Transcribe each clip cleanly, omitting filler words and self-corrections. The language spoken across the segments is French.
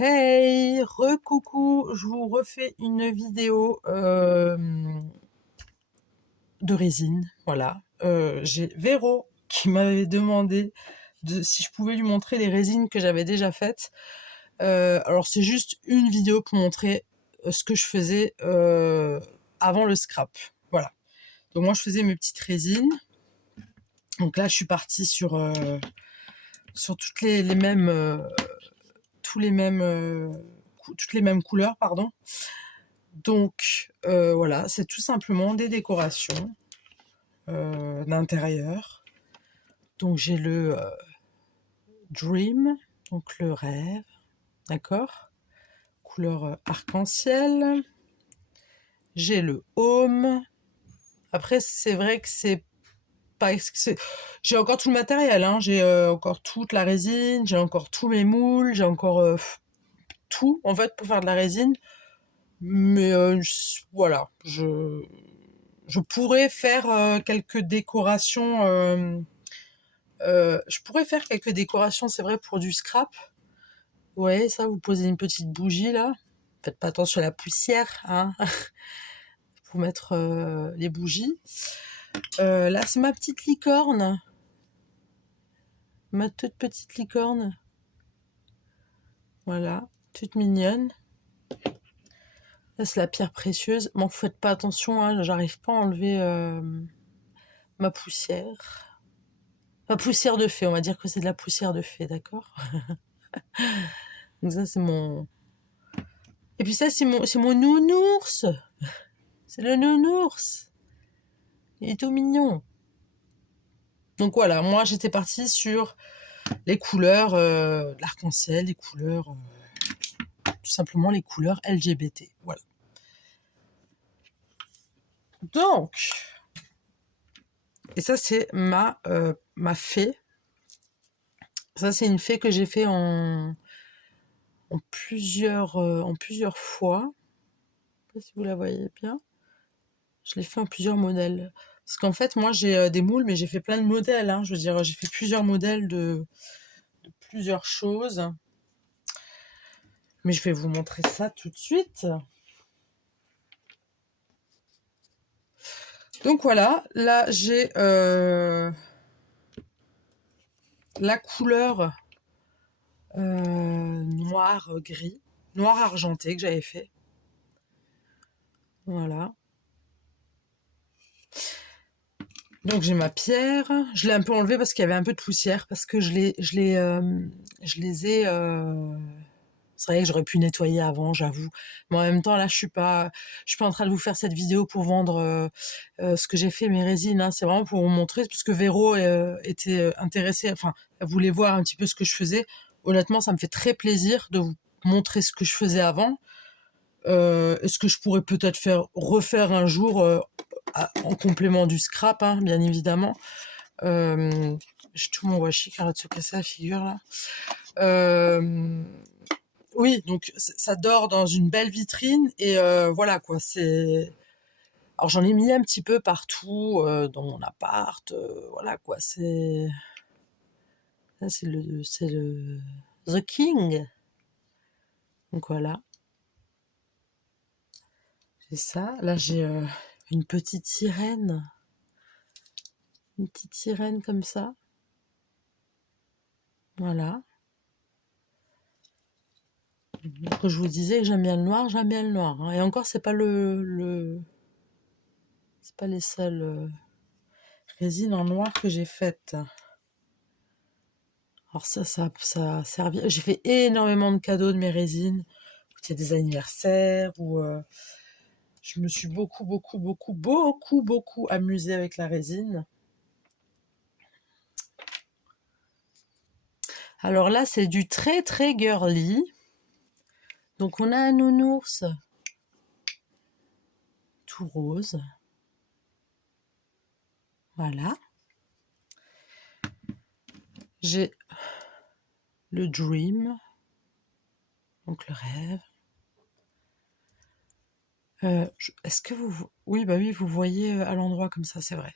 Hey, recoucou, je vous refais une vidéo de résine, voilà. J'ai Véro qui m'avait demandé si je pouvais lui montrer les résines que j'avais déjà faites. Alors c'est juste une vidéo pour montrer ce que je faisais avant le scrap, voilà. Donc moi je faisais mes petites résines. Donc là je suis partie sur toutes les mêmes toutes les mêmes couleurs, pardon. Donc voilà, c'est tout simplement des décorations d'intérieur. Donc j'ai le Dream, donc le rêve, d'accord, couleur arc-en-ciel. J'ai le Home. Après c'est vrai que c'est pas... J'ai encore tout le matériel, hein. J'ai encore toute la résine, j'ai encore tous mes moules, j'ai encore tout en fait pour faire de la résine. Mais voilà, je pourrais faire quelques décorations. Je pourrais faire quelques décorations, c'est vrai, pour du scrap. Ouais, ça, vous posez une petite bougie là. Faites pas attention à la poussière, hein. Pour mettre les bougies. Là, c'est ma petite licorne. Ma toute petite licorne. Voilà, toute mignonne. Là, c'est la pierre précieuse. Bon, faites pas attention, hein, j'arrive pas à enlever ma poussière. Ma poussière de fée, on va dire que c'est de la poussière de fée, d'accord? Donc ça, c'est mon... Et puis ça, c'est mon nounours. C'est le nounours. Il est tout mignon. Donc voilà, moi, j'étais partie sur les couleurs de l'arc-en-ciel, les couleurs... tout simplement les couleurs LGBT. Voilà. Donc... Et ça, c'est ma fée. Ça, c'est une fée que j'ai fait en plusieurs fois. Je sais pas si vous la voyez bien. Je l'ai fait en plusieurs modèles. Parce qu'en fait, moi, j'ai des moules, mais j'ai fait plein de modèles, hein. Je veux dire, j'ai fait plusieurs modèles de plusieurs choses. Mais je vais vous montrer ça tout de suite. Donc voilà, là, j'ai la couleur noir-gris, noir argenté que j'avais fait. Voilà. Donc j'ai ma pierre, je l'ai un peu enlevée parce qu'il y avait un peu de poussière, parce que je les ai... C'est vrai que j'aurais pu nettoyer avant, j'avoue. Mais en même temps, là, je suis pas en train de vous faire cette vidéo pour vendre ce que j'ai fait, mes résines, hein. C'est vraiment pour vous montrer, parce que Véro était intéressée, enfin, elle voulait voir un petit peu ce que je faisais. Honnêtement, ça me fait très plaisir de vous montrer ce que je faisais avant. Est-ce que je pourrais peut-être refaire un jour en complément du scrap, hein, bien évidemment. J'ai tout mon washi qui arrête de se casser la figure là. Oui, donc ça dort dans une belle vitrine et voilà quoi. Alors j'en ai mis un petit peu partout dans mon appart. Voilà quoi. C'est le The King. Donc voilà. C'est ça. Là j'ai une petite sirène. Une petite sirène comme ça. Voilà. Donc, je vous disais que j'aime bien le noir, j'aime bien le noir, hein. Et encore, c'est pas c'est pas les seules résines en noir que j'ai faites. Alors ça a servi. J'ai fait énormément de cadeaux de mes résines. Il y a des anniversaires où je me suis beaucoup amusée avec la résine. Alors là, c'est du très très girly. Donc on a un nounours tout rose. Voilà. J'ai le Dream, donc le rêve. Est-ce que vous... Oui, bah oui, vous voyez à l'endroit comme ça, c'est vrai.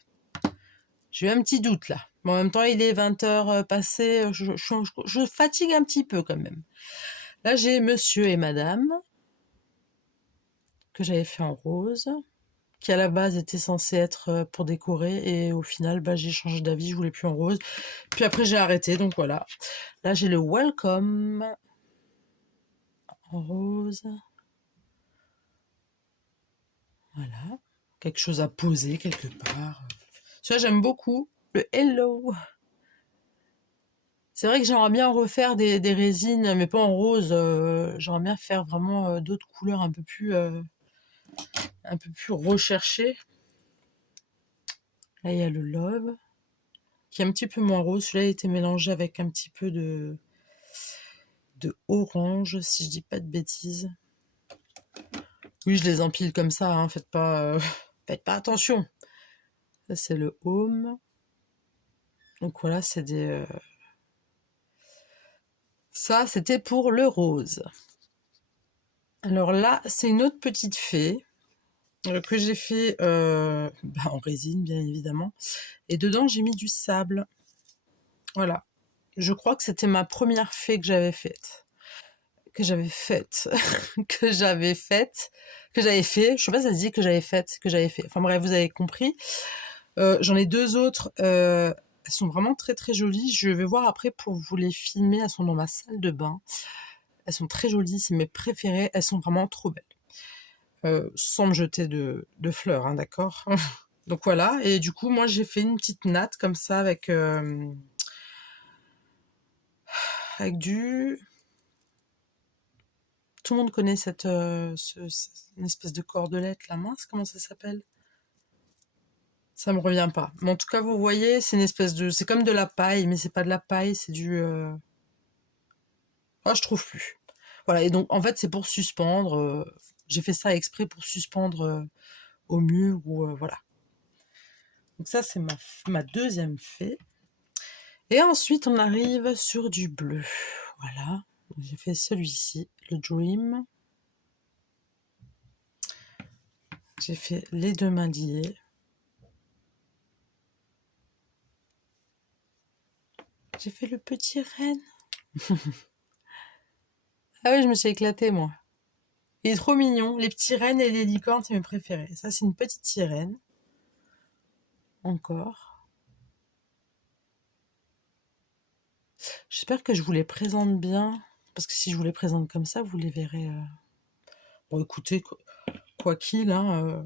J'ai eu un petit doute là. Mais en même temps, il est 20h passé, je fatigue un petit peu quand même. Là, j'ai monsieur et madame, que j'avais fait en rose, qui à la base était censé être pour décorer, et au final, bah, j'ai changé d'avis, je voulais plus en rose. Puis après, j'ai arrêté, donc voilà. Là, j'ai le welcome en rose. Voilà. Quelque chose à poser quelque part. Tu vois, j'aime beaucoup le hello. C'est vrai que j'aimerais bien refaire des résines, mais pas en rose. J'aimerais bien faire vraiment d'autres couleurs un peu plus recherchées. Là, il y a le love, qui est un petit peu moins rose. Celui-là a été mélangé avec un petit peu de orange, si je dis pas de bêtises. Oui, je les empile comme ça, hein, faites pas attention. Ça, c'est le home. Donc voilà, c'est des... Ça, c'était pour le rose. Alors là, c'est une autre petite fée que j'ai fait en résine, bien évidemment. Et dedans, j'ai mis du sable. Voilà. Je crois que c'était ma première fée que j'avais faite. Que j'avais faite. que j'avais faite. Que j'avais fait. Je sais pas si ça se dit que j'avais faite. Que j'avais fait. Enfin bref, vous avez compris. J'en ai deux autres. Elles sont vraiment très très jolies. Je vais voir après pour vous les filmer. Elles sont dans ma salle de bain. Elles sont très jolies. C'est mes préférées. Elles sont vraiment trop belles. Sans me jeter de fleurs, hein, d'accord. Donc voilà, et du coup, moi j'ai fait une petite natte comme ça avec du... Tout le monde connaît une espèce de cordelette, la mince, comment ça s'appelle? Ça me revient pas. Mais en tout cas, vous voyez, c'est une espèce de... C'est comme de la paille, mais c'est pas de la paille, c'est du... Oh, je trouve plus. Voilà, et donc en fait, c'est pour suspendre. J'ai fait ça exprès pour suspendre au mur, ou voilà. Donc ça, c'est ma deuxième fée. Et ensuite, on arrive sur du bleu. Voilà. J'ai fait celui-ci, le Dream. J'ai fait les deux mains liées. J'ai fait le petit renne. Ah oui, je me suis éclatée, moi. Il est trop mignon. Les petits rennes et les licornes, c'est mes préférés. Ça, c'est une petite sirène. Encore. J'espère que je vous les présente bien. Parce que si je vous les présente comme ça, vous les verrez... Bon, écoutez, quoi qu'il, hein,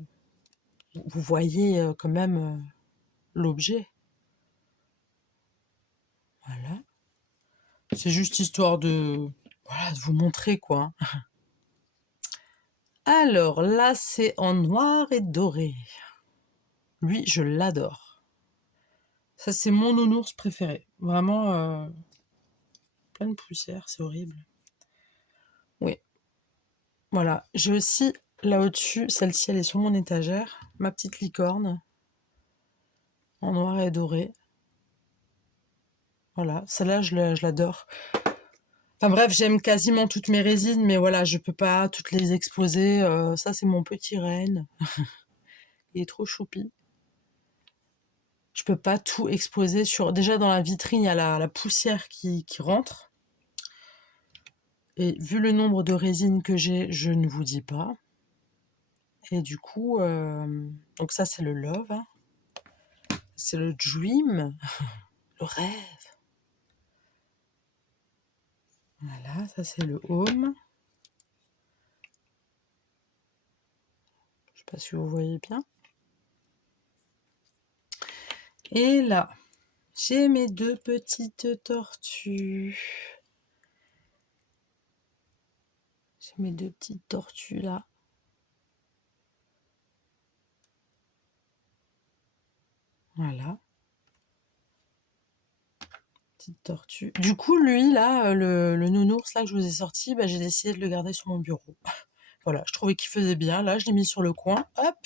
vous voyez quand même l'objet. Voilà. C'est juste histoire voilà, de vous montrer, quoi. Alors là, c'est en noir et doré. Lui, je l'adore. Ça, c'est mon nounours préféré. Vraiment, plein de poussière, c'est horrible. Oui, voilà. J'ai aussi, là au-dessus, celle-ci, elle est sur mon étagère, ma petite licorne, en noir et doré. Voilà, celle-là, je l'adore. Enfin bref, j'aime quasiment toutes mes résines, mais voilà, je peux pas toutes les exposer. Ça, c'est mon petit renne. Il est trop choupi. Je peux pas tout exposer sur... Déjà, dans la vitrine, il y a la poussière qui rentre. Et vu le nombre de résines que j'ai, je ne vous dis pas. Et du coup, donc ça, c'est le love. Hein. C'est le dream, le rêve. Voilà, ça, c'est le home. Je sais pas si vous voyez bien. Et là, j'ai mes deux petites tortues. J'ai mes deux petites tortues là. Voilà. Petite tortue. Du coup, lui, là, le nounours là que je vous ai sorti, bah, j'ai décidé de le garder sur mon bureau. Voilà, je trouvais qu'il faisait bien. Là, je l'ai mis sur le coin. Hop.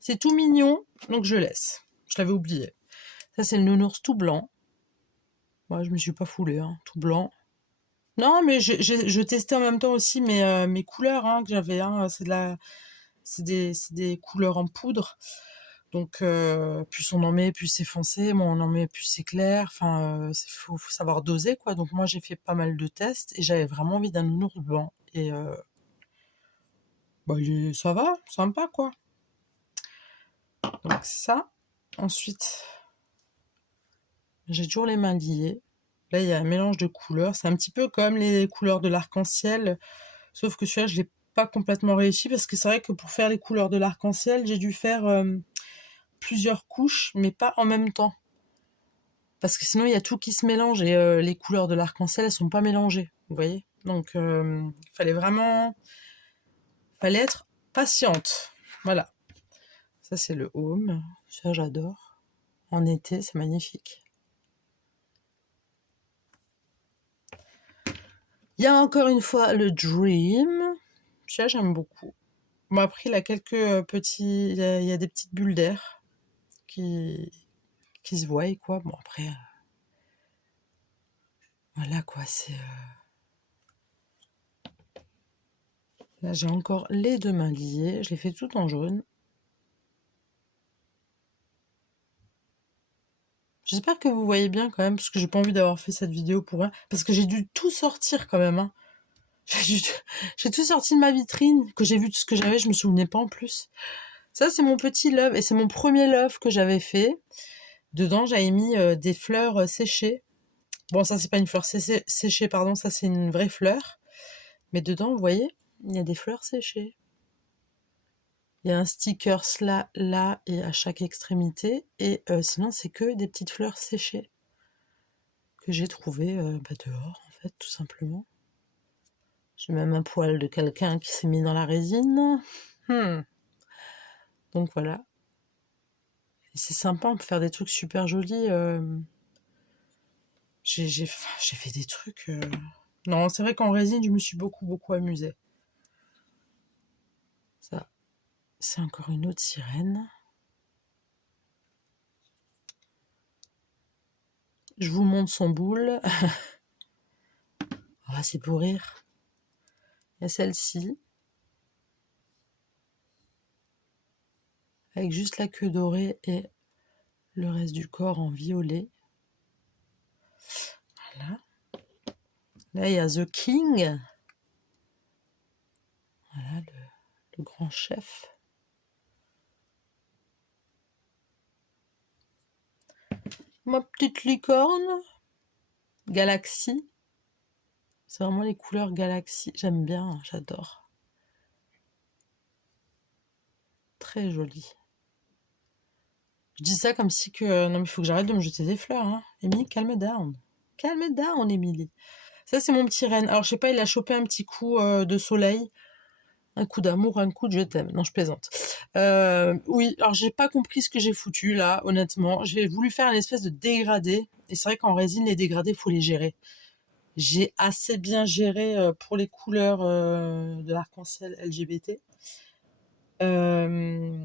C'est tout mignon, donc je laisse. Je l'avais oublié. Ça, c'est le nounours tout blanc. Moi, je me suis pas foulée, hein, tout blanc. Non, mais je testais en même temps aussi mes couleurs hein, que j'avais. Hein, c'est des couleurs en poudre. Donc, plus on en met, plus c'est foncé, moins on en met, plus c'est clair. Enfin, faut savoir doser, quoi. Donc moi, j'ai fait pas mal de tests et j'avais vraiment envie d'un nounours blanc. Et bah, ça va, sympa, quoi. Donc ça. Ensuite, j'ai toujours les mains liées. Là, il y a un mélange de couleurs. C'est un petit peu comme les couleurs de l'arc-en-ciel. Sauf que celui-là, je l'ai pas complètement réussi parce que c'est vrai que pour faire les couleurs de l'arc-en-ciel, j'ai dû faire plusieurs couches, mais pas en même temps. Parce que sinon, il y a tout qui se mélange et les couleurs de l'arc-en-ciel, elles sont pas mélangées. Vous voyez? Donc, fallait être patiente. Voilà. Ça, c'est le home. Ça, j'adore. En été, c'est magnifique. Il y a encore une fois le Dream. Ça, j'aime beaucoup. Bon, après, il a quelques petits... Il y a des petites bulles d'air qui se voient, quoi. Bon, après... voilà, quoi, c'est... Là, j'ai encore les deux mains liées. Je les fais tout en jaune. J'espère que vous voyez bien quand même, parce que j'ai pas envie d'avoir fait cette vidéo pour rien. Parce que j'ai dû tout sortir quand même, hein. J'ai tout sorti de ma vitrine, que j'ai vu tout ce que j'avais, je me souvenais pas en plus. Ça, c'est mon petit love, et c'est mon premier love que j'avais fait. Dedans, j'avais mis des fleurs séchées. Bon, ça, c'est pas une fleur séchée, pardon, ça, c'est une vraie fleur. Mais dedans, vous voyez, il y a des fleurs séchées. Il y a un sticker là et à chaque extrémité. Et sinon, c'est que des petites fleurs séchées que j'ai trouvées dehors, en fait, tout simplement. J'ai même un poil de quelqu'un qui s'est mis dans la résine. Donc voilà. Et c'est sympa, on peut faire des trucs super jolis. J'ai fait des trucs... Non, c'est vrai qu'en résine, je me suis beaucoup amusée. Ça, c'est encore une autre sirène. Je vous montre son boule. Ah, c'est pour rire. Il y a celle-ci. Avec juste la queue dorée et le reste du corps en violet. Voilà. Là, il y a The King. Voilà, le grand chef. Ma petite licorne. Galaxy. C'est vraiment les couleurs Galaxy. J'aime bien, j'adore. Très joli. Je dis ça comme si que... Non, mais il faut que j'arrête de me jeter des fleurs. Hein. Émilie, calme down. Calme down, Émilie. Ça, c'est mon petit renne. Alors, je sais pas, il a chopé un petit coup de soleil. Un coup d'amour, un coup de je t'aime. Non, je plaisante. Oui, alors j'ai pas compris ce que j'ai foutu, là, honnêtement. J'ai voulu faire une espèce de dégradé. Et c'est vrai qu'en résine, les dégradés, faut les gérer. J'ai assez bien géré pour les couleurs de l'arc-en-ciel LGBT. Je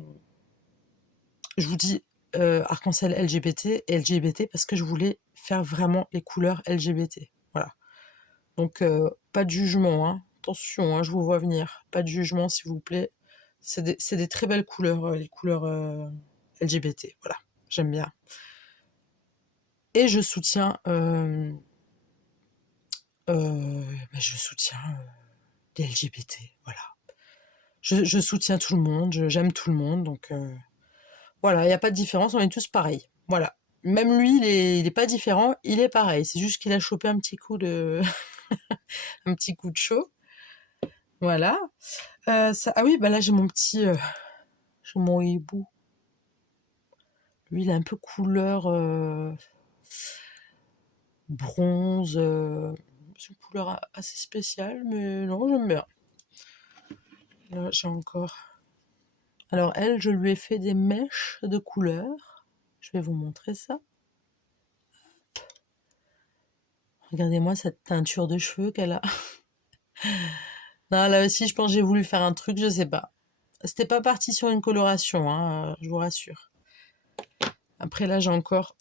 vous dis arc-en-ciel LGBT et LGBT parce que je voulais faire vraiment les couleurs LGBT. Voilà. Donc, pas de jugement, hein. Attention, hein, je vous vois venir. Pas de jugement, s'il vous plaît. C'est des très belles couleurs, les couleurs LGBT. Voilà, j'aime bien. Et je soutiens... je soutiens les LGBT, voilà. Je soutiens tout le monde, j'aime tout le monde, donc... voilà, il n'y a pas de différence, on est tous pareils. Voilà. Même lui, il est pas différent, il est pareil. C'est juste qu'il a chopé un petit coup de... un petit coup de chaud. Voilà. Ah oui, bah là, j'ai mon petit... j'ai mon hibou. Lui, il est un peu couleur... bronze. C'est une couleur assez spéciale, mais non, j'aime bien. Là, j'ai encore... Alors, elle, je lui ai fait des mèches de couleurs. Je vais vous montrer ça. Regardez-moi cette teinture de cheveux qu'elle a. Non, là aussi, je pense que j'ai voulu faire un truc, je sais pas. C'était pas parti sur une coloration, hein, je vous rassure. Après, là, j'ai encore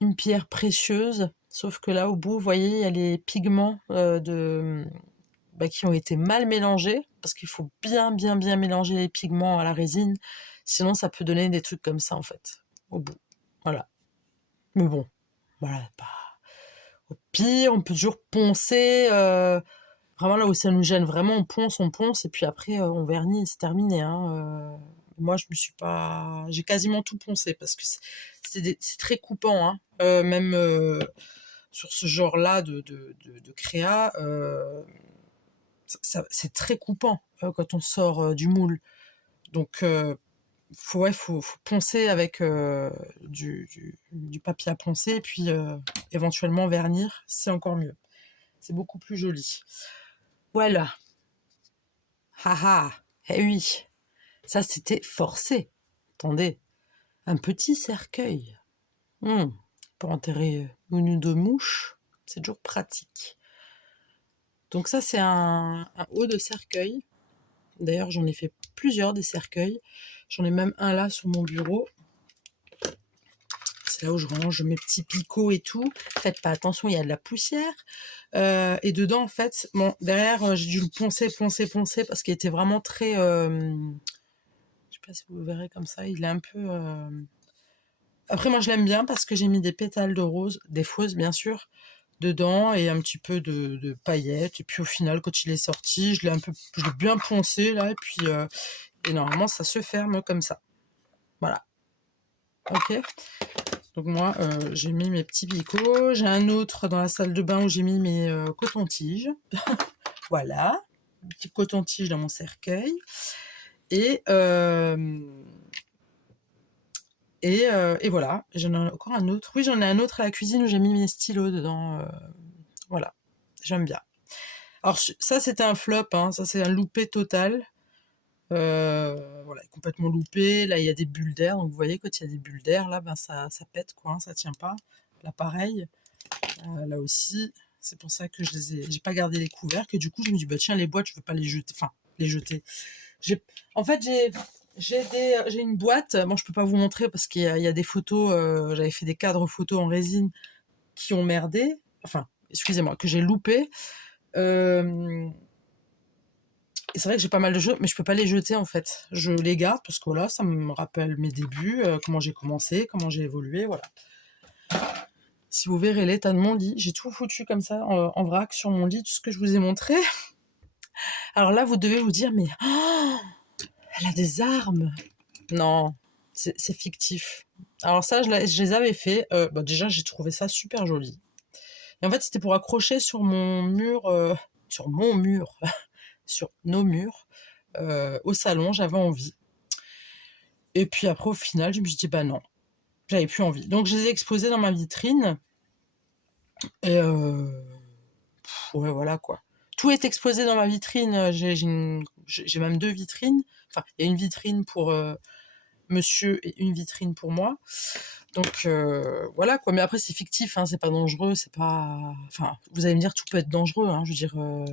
une pierre précieuse, sauf que là, au bout, vous voyez, il y a les pigments qui ont été mal mélangés, parce qu'il faut bien, bien, bien mélanger les pigments à la résine. Sinon, ça peut donner des trucs comme ça, en fait, au bout. Voilà. Mais bon, voilà, pas... Au pire, on peut toujours poncer. Vraiment, là où ça nous gêne vraiment, on ponce, et puis après, on vernit, c'est terminé. Hein. Moi, je me suis pas... J'ai quasiment tout poncé, parce que c'est très coupant. Hein. Même sur ce genre-là de créa, c'est très coupant quand on sort du moule. Donc, faut poncer avec du papier à poncer, et puis éventuellement vernir, c'est encore mieux. C'est beaucoup plus joli. Voilà. Haha. Eh oui. Ça, c'était forcé. Attendez. Un petit cercueil. Pour enterrer une ou deux mouches, c'est toujours pratique. Donc ça, c'est un haut de cercueil. D'ailleurs, j'en ai fait plusieurs des cercueils. J'en ai même un là sur mon bureau. C'est là où je range mes petits picots et tout. Faites pas attention, il y a de la poussière. Et dedans, en fait, bon, derrière, j'ai dû le poncer parce qu'il était vraiment très... je sais pas si vous le verrez comme ça, il est un peu... Après, moi, je l'aime bien parce que j'ai mis des pétales de rose, des fausses, bien sûr, dedans, et un petit peu de paillettes. Et puis, au final, quand il est sorti, je l'ai bien poncé, là, et normalement, ça se ferme comme ça. Voilà. Ok. Donc moi, j'ai mis mes petits picots. J'ai un autre dans la salle de bain où j'ai mis mes cotons-tiges. Voilà. Un petit coton-tige dans mon cercueil. Et voilà. J'en ai encore un autre. Oui, j'en ai un autre à la cuisine où j'ai mis mes stylos dedans. Voilà. J'aime bien. Alors ça, c'était un flop. Hein. Ça, c'est un loupé total. Voilà, complètement loupé. Là, il y a des bulles d'air. Donc, vous voyez, quand il y a des bulles d'air, là, ben, ça pète, quoi. Hein, ça tient pas. Là, pareil. Là aussi. C'est pour ça que j'ai pas gardé les couvercles. Et du coup, je me dis, bah, tiens, les boîtes, je veux pas les jeter. Enfin, les jeter. En fait, j'ai une boîte. Bon, je peux pas vous montrer parce qu'il y a des photos. J'avais fait des cadres photos en résine qui ont merdé. Enfin, excusez-moi, que j'ai loupé. Et c'est vrai que j'ai pas mal de jeux, mais je peux pas les jeter en fait. Je les garde parce que voilà, ça me rappelle mes débuts, comment j'ai commencé, comment j'ai évolué, voilà. Si vous verrez l'état de mon lit, j'ai tout foutu comme ça en vrac sur mon lit, tout ce que je vous ai montré. Alors là, vous devez vous dire, mais oh, elle a des armes. Non, c'est fictif. Alors ça, je les avais fait. Bah déjà, j'ai trouvé ça super joli. Et en fait, c'était pour accrocher sur mon mur, sur mon mur, sur nos murs, au salon. J'avais envie. Et puis après, au final, je me suis dit, bah non, j'avais plus envie. Donc, je les ai exposés dans ma vitrine. Et ouais, voilà quoi. Tout est exposé dans ma vitrine. J'ai même deux vitrines. Enfin, il y a une vitrine pour monsieur et une vitrine pour moi. Donc, voilà quoi. Mais après, c'est fictif, hein, c'est pas dangereux, c'est pas... Enfin, vous allez me dire, tout peut être dangereux. Hein, je veux dire, un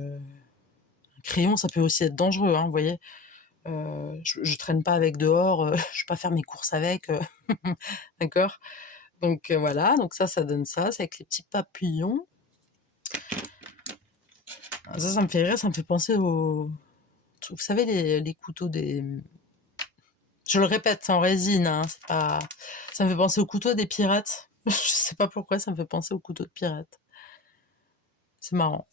crayon, ça peut aussi être dangereux, hein, vous voyez. Je traîne pas avec dehors, je vais pas faire mes courses avec, d'accord. Donc voilà, donc ça donne ça, c'est avec les petits papillons. Ça me fait rire, ça me fait penser au... Vous savez, les couteaux des... Je le répète, c'est en résine, hein, c'est pas... Ça me fait penser aux couteaux des pirates. Je sais pas pourquoi, ça me fait penser aux couteaux de pirates. C'est marrant.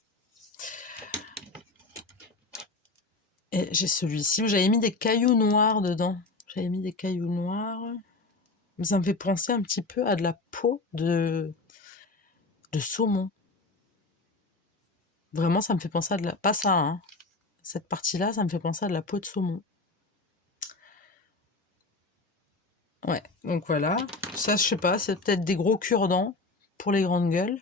Et j'ai celui-ci où j'avais mis des cailloux noirs dedans. J'avais mis des cailloux noirs. Mais ça me fait penser un petit peu à de la peau de saumon. Vraiment, ça me fait penser à de la... Pas ça, hein. Cette partie-là, ça me fait penser à de la peau de saumon. Ouais, donc voilà. Ça, je sais pas, c'est peut-être des gros cure-dents pour les grandes gueules.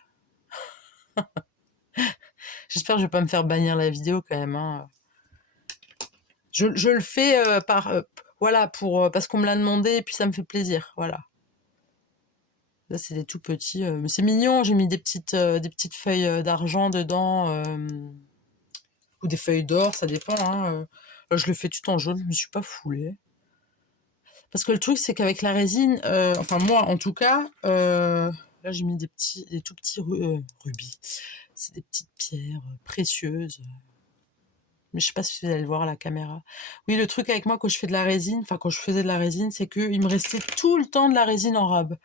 J'espère que je vais pas me faire bannir la vidéo quand même. Hein. Je le fais voilà, parce qu'on me l'a demandé et puis ça me fait plaisir. Voilà. Là, c'est des tout petits. Mais c'est mignon, j'ai mis des petites feuilles d'argent dedans. Ou des feuilles d'or, ça dépend. Hein. Là, je le fais tout en jaune, je me suis pas foulée. Parce que le truc, c'est qu'avec la résine, enfin moi en tout cas, là j'ai mis des tout petits rubis. C'est des petites pierres précieuses. Mais je sais pas si vous allez le voir à la caméra. Oui, le truc avec moi quand je fais de la résine, enfin quand je faisais de la résine, c'est qu'il me restait tout le temps de la résine en robe.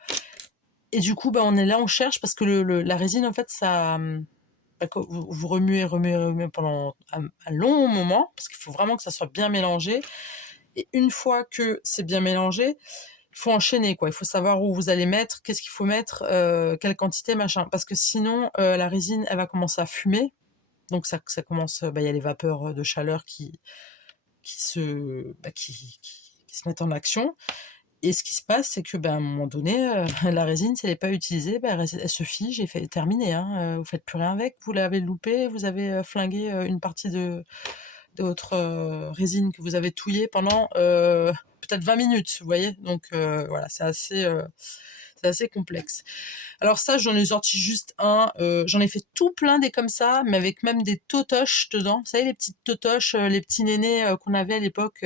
Et du coup, bah, on est là, on cherche parce que la résine, en fait, ça, bah, vous remuez, remuez, remuez pendant un long moment, parce qu'il faut vraiment que ça soit bien mélangé. Et une fois que c'est bien mélangé, il faut enchaîner, quoi. Il faut savoir où vous allez mettre, qu'est-ce qu'il faut mettre, quelle quantité, machin. Parce que sinon, la résine, elle va commencer à fumer. Donc ça commence, bah, y a les vapeurs de chaleur qui se mettent en action. Et ce qui se passe, c'est que, ben, à un moment donné, la résine, si elle n'est pas utilisée, ben, elle se fige et fait terminé. Hein. Vous faites plus rien avec. Vous l'avez loupé, vous avez flingué une partie de votre résine que vous avez touillée pendant peut-être 20 minutes, vous voyez. Donc voilà, c'est assez complexe. Alors ça, j'en ai sorti juste un. J'en ai fait tout plein des comme ça, mais avec même des totoches dedans. Vous savez, les petites totoches, les petits nénés qu'on avait à l'époque.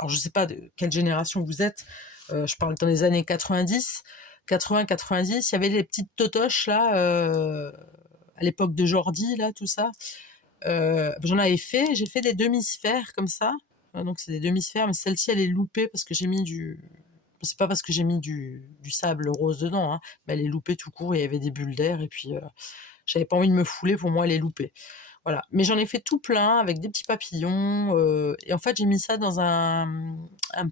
Alors je sais pas de quelle génération vous êtes, je parle dans les années 90, 80-90, il y avait les petites totoches là, à l'époque de Jordi, là, tout ça. J'en avais fait, j'ai fait des demi-sphères comme ça. Donc c'est des demi-sphères, mais celle-ci elle est loupée parce que j'ai mis du... C'est pas parce que j'ai mis du sable rose dedans, hein, mais elle est loupée tout court, et il y avait des bulles d'air, et puis j'avais pas envie de me fouler, pour moi elle est loupée. Voilà. Mais j'en ai fait tout plein avec des petits papillons. Et en fait, j'ai mis ça dans un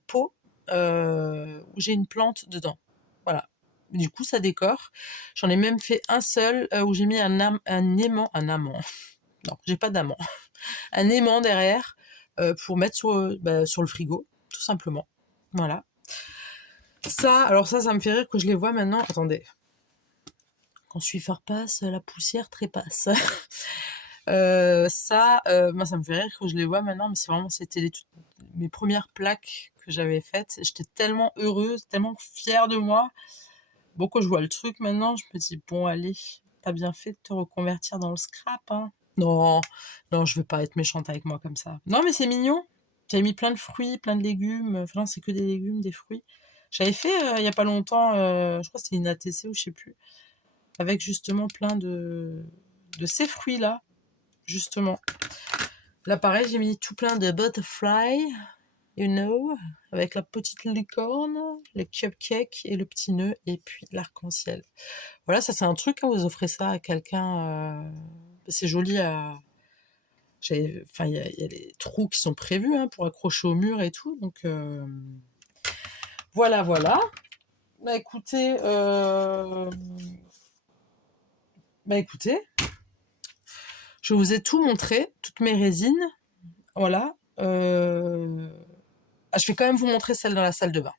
pot où j'ai une plante dedans. Voilà. Du coup, ça décore. J'en ai même fait un seul où j'ai mis un aimant. Un amant. Non, j'ai pas d'amant. Un aimant derrière pour mettre sur le frigo, tout simplement. Voilà. Alors ça me fait rire que je les vois maintenant. Attendez. Quand Suifar passe, la poussière trépasse. Moi, ça me fait rire quand je les vois maintenant, mais c'était mes premières plaques que j'avais faites. J'étais tellement heureuse, tellement fière de moi. Bon, quand je vois le truc maintenant, je me dis, bon, allez, t'as bien fait de te reconvertir dans le scrap, hein. Non, non, je veux pas être méchante avec moi comme ça. Non, mais c'est mignon. J'avais mis plein de fruits, plein de légumes. Enfin, non, c'est que des légumes, des fruits. J'avais fait, il y a pas longtemps, je crois que c'était une ATC ou je sais plus, avec justement plein de ces fruits-là, justement. Là, pareil, j'ai mis tout plein de butterfly, avec la petite licorne, le cupcake et le petit nœud, et puis l'arc-en-ciel. Voilà, ça c'est un truc, hein, vous offrez ça à quelqu'un, c'est joli à... Enfin, il y a des trous qui sont prévus hein, pour accrocher au mur et tout, donc voilà, voilà. Bah écoutez, je vous ai tout montré, toutes mes résines, voilà. Je vais quand même vous montrer celle dans la salle de bain.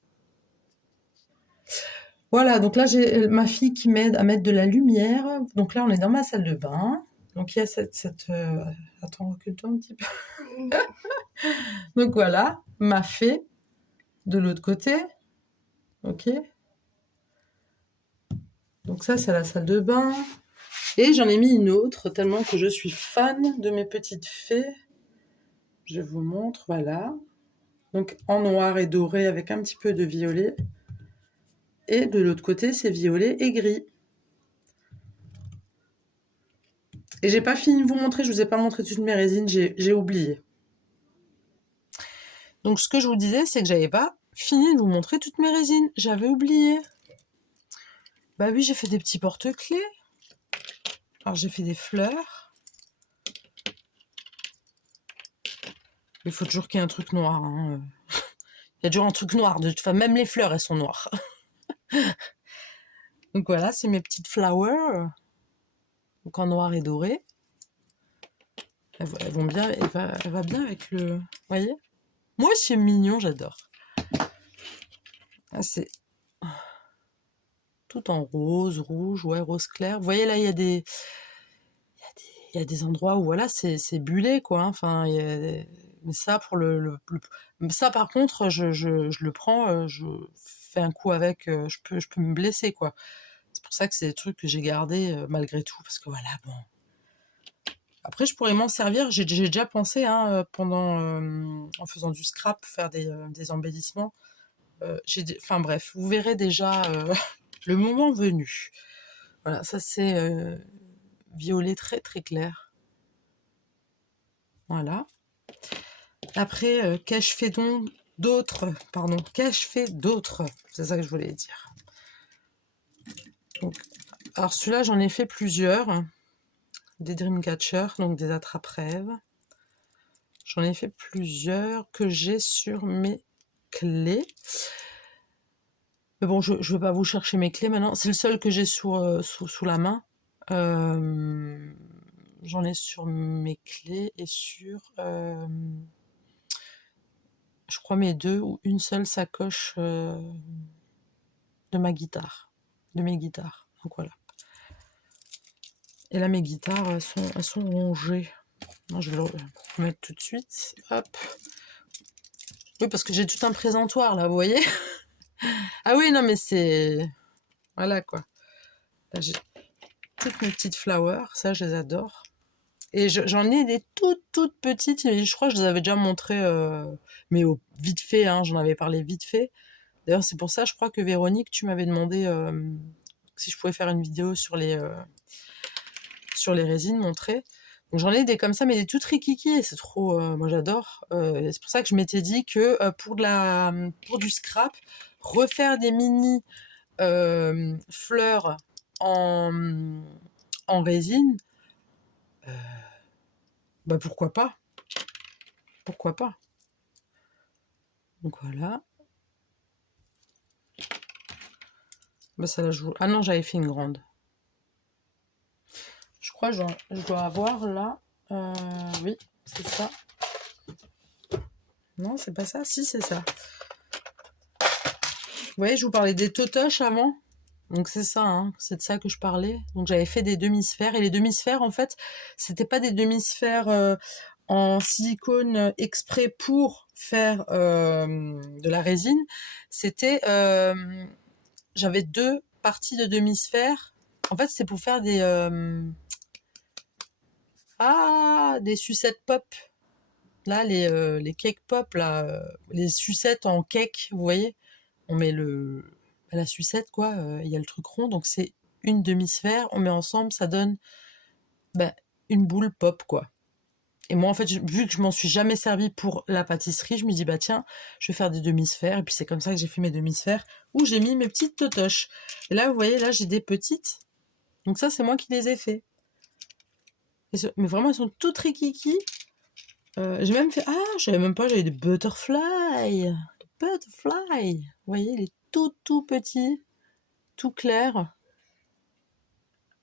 Voilà, donc là j'ai ma fille qui m'aide à mettre de la lumière. Donc là on est dans ma salle de bain. Donc il y a attends, recule-toi un petit peu. Donc voilà, ma fée de l'autre côté. Ok. Donc ça c'est la salle de bain. Et j'en ai mis une autre tellement que je suis fan de mes petites fées. Je vous montre, voilà. Donc en noir et doré avec un petit peu de violet. Et de l'autre côté c'est violet et gris. Et j'ai pas fini de vous montrer, je vous ai pas montré toutes mes résines, j'ai oublié. Donc ce que je vous disais, c'est que j'avais pas fini de vous montrer toutes mes résines. J'avais oublié. Bah oui, j'ai fait des petits porte-clés. Alors j'ai fait des fleurs. Il faut toujours qu'il y ait un truc noir. Hein. Il y a toujours un truc noir. Enfin, même les fleurs, elles sont noires. Donc voilà, c'est mes petites flowers. Donc en noir et doré. Elles vont bien, elle va bien avec le... Vous voyez? Moi, c'est mignon, j'adore. Ah, c'est tout en rose, rouge, ouais, rose clair. Vous voyez, là, il y a des endroits où, voilà, c'est bullé, quoi. Hein. Enfin, mais ça, ça, par contre, je le prends, je fais un coup avec, je peux me blesser, quoi. C'est pour ça que c'est des trucs que j'ai gardés malgré tout, parce que voilà, bon. Après, je pourrais m'en servir. J'ai déjà pensé, hein, en faisant du scrap, faire des embellissements. Enfin bref, vous verrez déjà le moment venu. Voilà, ça c'est violet très très clair. Voilà. Après, qu'ai-je fait donc d'autres? Pardon, qu'ai-je fait d'autres? C'est ça que je voulais dire. Donc, alors celui-là, j'en ai fait plusieurs. Des Dreamcatcher, donc des attrape-rêves. J'en ai fait plusieurs que j'ai sur mes clés. Mais bon, je ne vais pas vous chercher mes clés maintenant. C'est le seul que j'ai sous la main. J'en ai sur mes clés et sur, je crois, mes deux ou une seule sacoche de ma guitare, de mes guitares. Donc voilà. Et là, mes guitares, elles sont rongées. Non, je vais le remettre tout de suite. Hop. Oui, parce que j'ai tout un présentoir là, vous voyez. Ah oui, non, mais c'est... Voilà quoi. Là, j'ai toutes mes petites flowers, ça, je les adore. Et j'en ai des toutes petites, et je crois que je les avais déjà montrées, mais vite fait, hein, j'en avais parlé vite fait. D'ailleurs, c'est pour ça, je crois que Véronique, tu m'avais demandé si je pouvais faire une vidéo sur les résines, montrer. Donc j'en ai des comme ça, mais des toutes rikiki, et c'est trop... moi, j'adore. C'est pour ça que je m'étais dit que pour du scrap, refaire des mini fleurs en résine, bah pourquoi pas? Pourquoi pas? Donc voilà. Bah ça la joue. Ah non, j'avais fait une grande. Je crois que je dois avoir là. Oui, c'est ça. Non, c'est pas ça. Si, c'est ça. Vous voyez, je vous parlais des totoches avant. Donc c'est ça, hein, c'est de ça que je parlais. Donc j'avais fait des demi-sphères. Et les demi-sphères, en fait, c'était pas des demi-sphères en silicone exprès pour faire de la résine. C'était... j'avais deux parties de demi-sphères. En fait, c'est pour faire des sucettes pop. Là, les cake pop, là, les sucettes en cake, vous voyez. On met la sucette, quoi. Il y a le truc rond, donc c'est une demi-sphère. On met ensemble, ça donne ben, une boule pop, quoi. Et moi, en fait, vu que je m'en suis jamais servi pour la pâtisserie, je me dis, bah tiens, je vais faire des demi-sphères. Et puis c'est comme ça que j'ai fait mes demi-sphères, où j'ai mis mes petites totoches. Et là, vous voyez, là, j'ai des petites. Donc ça, c'est moi qui les ai fait. Mais vraiment, elles sont toutes rikiki. J'ai même fait... Ah, je savais même pas, j'avais des butterflies. Des butterflies. Vous voyez, les tout petits, tout clairs.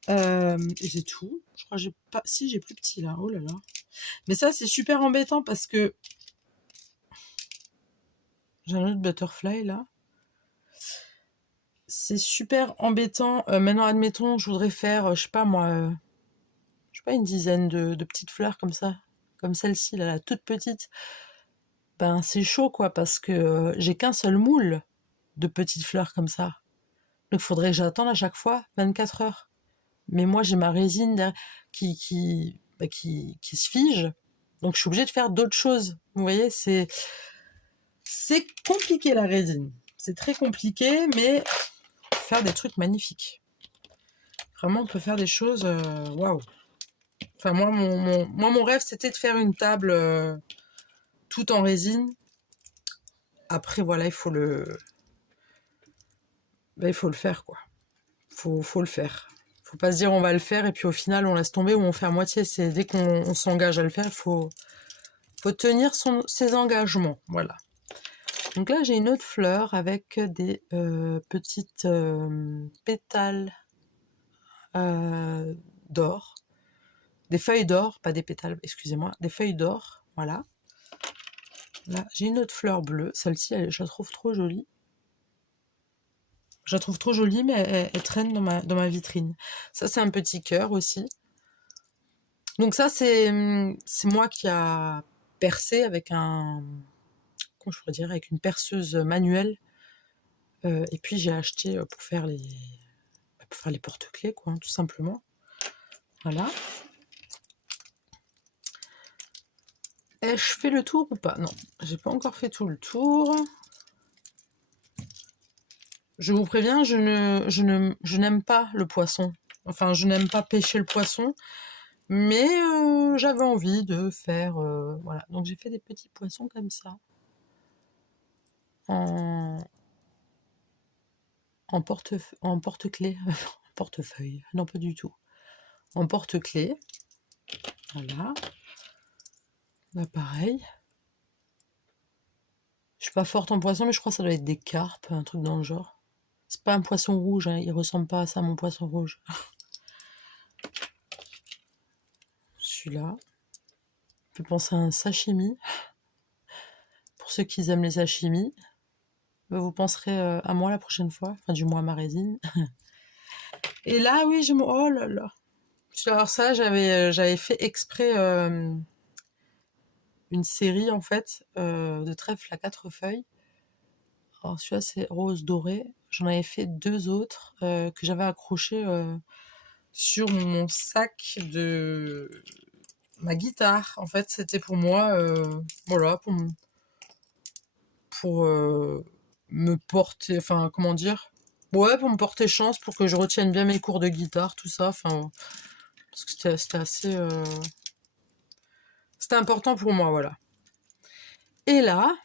Et c'est tout. Je crois que j'ai pas... Si, j'ai plus petit là. Oh là là. Mais ça, c'est super embêtant parce que... J'ai un autre butterfly là. C'est super embêtant. Maintenant, admettons, je voudrais faire, je sais pas moi... je sais pas, une dizaine de petites fleurs comme ça. Comme celle-ci, là, la toute petite. Ben, c'est chaud, quoi, parce que j'ai qu'un seul moule de petites fleurs comme ça. Donc, il faudrait que j'attende à chaque fois 24 heures. Mais moi, j'ai ma résine qui se fige. Donc, je suis obligée de faire d'autres choses. Vous voyez, c'est compliqué, la résine. C'est très compliqué, mais on peut faire des trucs magnifiques. Vraiment, on peut faire des choses... Waouh. Enfin, moi, mon rêve, c'était de faire une table tout en résine. Après, voilà, il faut le faire, quoi. Faut le faire. Faut pas se dire on va le faire et puis au final on laisse tomber ou on fait à moitié. C'est dès qu'on s'engage à le faire, il faut tenir ses engagements. Voilà. Donc là j'ai une autre fleur avec des petites pétales d'or. Des feuilles d'or, pas des pétales, excusez-moi, des feuilles d'or. Voilà. Là j'ai une autre fleur bleue. Celle-ci, je la trouve trop jolie. Je la trouve trop jolie, mais elle traîne dans ma vitrine. Ça, c'est un petit cœur aussi. Donc ça, c'est moi qui a percé avec comment je pourrais dire, avec une perceuse manuelle. Et puis j'ai acheté pour faire les porte-clés, quoi, tout simplement. Voilà. Ai-je fait le tour ou pas? Non, j'ai pas encore fait tout le tour. Je vous préviens, je n'aime pas le poisson. Enfin, je n'aime pas pêcher le poisson. Mais j'avais envie de faire... voilà, donc j'ai fait des petits poissons comme ça, en, en porte-clés, portefeuille, non pas du tout, en porte-clés, voilà, là pareil. Je suis pas forte en poisson, mais je crois que ça doit être des carpes, un truc dans le genre. C'est pas un poisson rouge, hein, il ressemble pas à ça, mon poisson rouge. Celui-là, on peut penser à un sashimi. Pour ceux qui aiment les sashimi, vous penserez à moi la prochaine fois, enfin du moins à ma résine. Et là, oui, oh là là. Alors ça, j'avais fait exprès une série en fait de trèfle à 4 feuilles. Alors celui-là, c'est rose doré. J'en avais fait 2 autres que j'avais accrochés sur mon sac de ma guitare. En fait, c'était pour moi, voilà, pour me porter, enfin, comment dire, ouais, pour me porter chance, pour que je retienne bien mes cours de guitare, tout ça, enfin, parce que c'était assez, c'était important pour moi, voilà. Et là,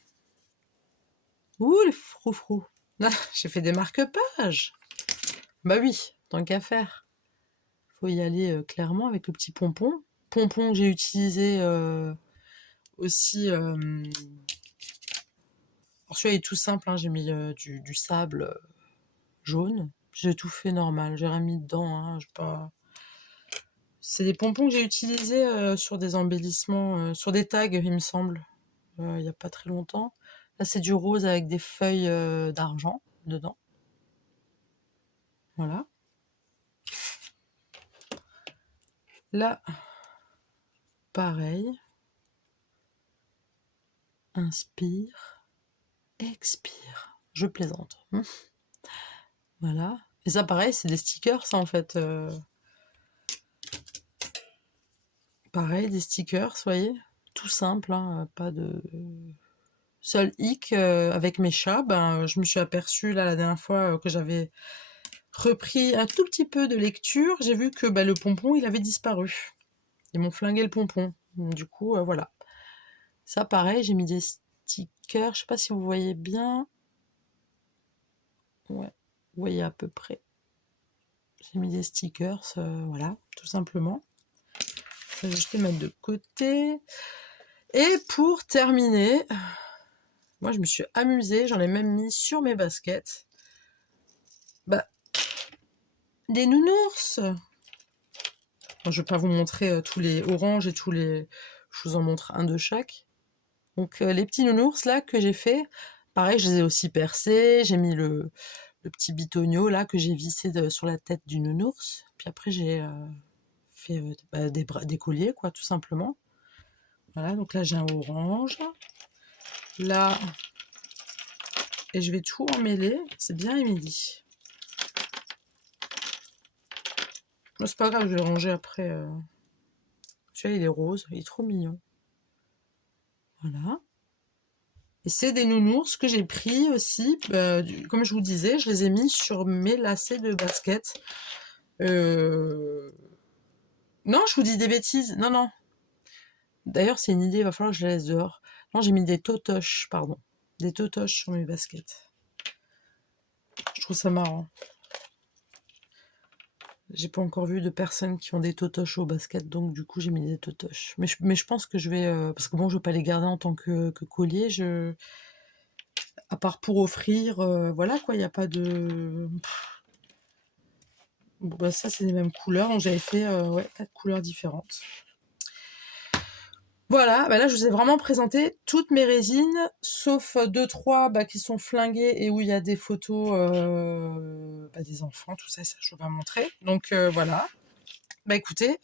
ouh, les froufrous, là, j'ai fait des marque-pages. Bah oui, tant qu'à faire, faut y aller clairement avec le petit pompon. Pompon que j'ai utilisé aussi. Alors celui-là est tout simple, hein, j'ai mis du sable jaune. J'ai tout fait normal, j'ai rien mis dedans. Hein, pas... C'est des pompons que j'ai utilisés sur des embellissements, sur des tags, il me semble, il n'y a pas très longtemps. Là, c'est du rose avec des feuilles d'argent dedans. Voilà. Là, pareil. Inspire, expire. Je plaisante. Voilà. Et ça, pareil, c'est des stickers, ça, en fait. Pareil, des stickers, voyez. Tout simple, hein, pas de... Seul hic, avec mes chats, ben, je me suis aperçue, là, la dernière fois, que j'avais repris un tout petit peu de lecture, j'ai vu que ben, le pompon, il avait disparu. Ils m'ont flingué le pompon. Du coup, voilà. Ça, pareil, j'ai mis des stickers. Je sais pas si vous voyez bien. Ouais, vous voyez à peu près. J'ai mis des stickers, voilà, tout simplement. Ça, je vais mettre de côté. Et pour terminer, moi, je me suis amusée. J'en ai même mis sur mes baskets. Bah, des nounours. Bon, je vais pas vous montrer tous les oranges et tous les... Je vous en montre un de chaque. Donc, les petits nounours, là, que j'ai fait, pareil, je les ai aussi percés. J'ai mis le petit bitonio, là, que j'ai vissé sur la tête du nounours. Puis après, j'ai fait des colliers, quoi, tout simplement. Voilà, donc là, j'ai un orange. Là, et je vais tout emmêler. C'est bien Émilie. C'est pas grave, je vais ranger après. Celui-là, il est rose, il est trop mignon. Voilà. Et c'est des nounours que j'ai pris aussi, comme je vous disais, je les ai mis sur mes lacets de basket. Non, je vous dis des bêtises. Non, non. D'ailleurs, c'est une idée, il va falloir que je la laisse dehors. Non, j'ai mis des totoches, pardon. Des totoches sur mes baskets. Je trouve ça marrant. J'ai pas encore vu de personnes qui ont des totoches au basket, donc du coup j'ai mis des totoches. Mais je pense que je vais... parce que bon, je vais pas les garder en tant que collier, à part pour offrir, voilà quoi, il n'y a pas de... Bon, bah, ça c'est les mêmes couleurs, donc j'avais fait ouais, 4 couleurs différentes. Voilà, bah là je vous ai vraiment présenté toutes mes résines, sauf 2-3 qui sont flinguées et où il y a des photos des enfants, tout ça, je vais pas montrer. Donc voilà. Bah écoutez,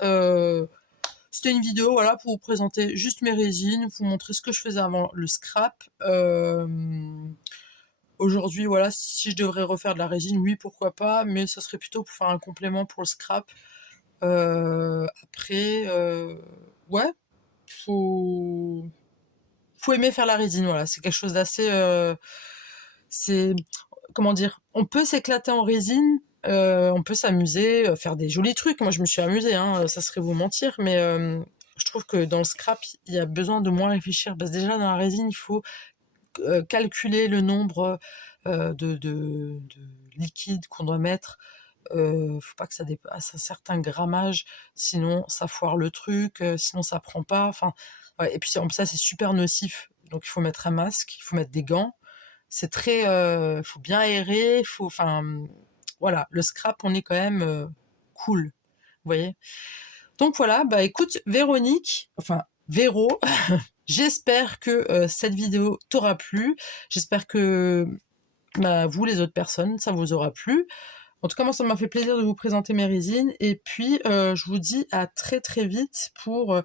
c'était une vidéo voilà, pour vous présenter juste mes résines, vous montrer ce que je faisais avant le scrap. Aujourd'hui, voilà, si je devrais refaire de la résine, oui, pourquoi pas, mais ça serait plutôt pour faire un complément pour le scrap. Après, ouais, faut... faut aimer faire la résine, voilà, c'est quelque chose d'assez... c'est... Comment dire, on peut s'éclater en résine, On peut s'amuser, faire des jolis trucs. Moi, je me suis amusée, hein, ça serait vous mentir, mais je trouve que dans le scrap, il y a besoin de moins réfléchir. Parce que déjà, dans la résine, il faut calculer le nombre de liquide qu'on doit mettre. Faut pas que ça dépasse un certain grammage, sinon ça foire le truc, sinon ça prend pas. Enfin, ouais. Et puis en plus ça c'est super nocif. Donc il faut mettre un masque, il faut mettre des gants. C'est très, faut bien aérer, faut, enfin, voilà, le scrap on est quand même cool, vous voyez. Donc voilà, bah écoute Véronique, enfin Véro, j'espère que cette vidéo t'aura plu. J'espère que bah, vous les autres personnes, ça vous aura plu. En tout cas, moi, ça m'a fait plaisir de vous présenter mes résines. Et puis, je vous dis à très très vite pour,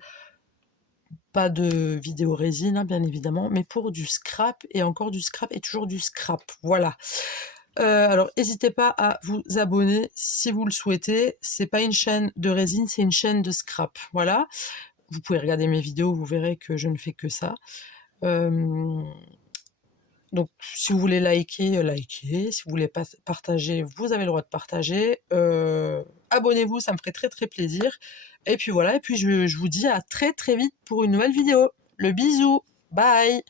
pas de vidéo résine, hein, bien évidemment, mais pour du scrap et encore du scrap et toujours du scrap. Voilà. Alors, n'hésitez pas à vous abonner si vous le souhaitez. C'est pas une chaîne de résine, c'est une chaîne de scrap. Voilà. Vous pouvez regarder mes vidéos, vous verrez que je ne fais que ça. Donc, si vous voulez liker, likez. Si vous voulez partager, vous avez le droit de partager. Abonnez-vous, ça me ferait très très plaisir. Et puis voilà, et puis je vous dis à très très vite pour une nouvelle vidéo. Le bisou, bye!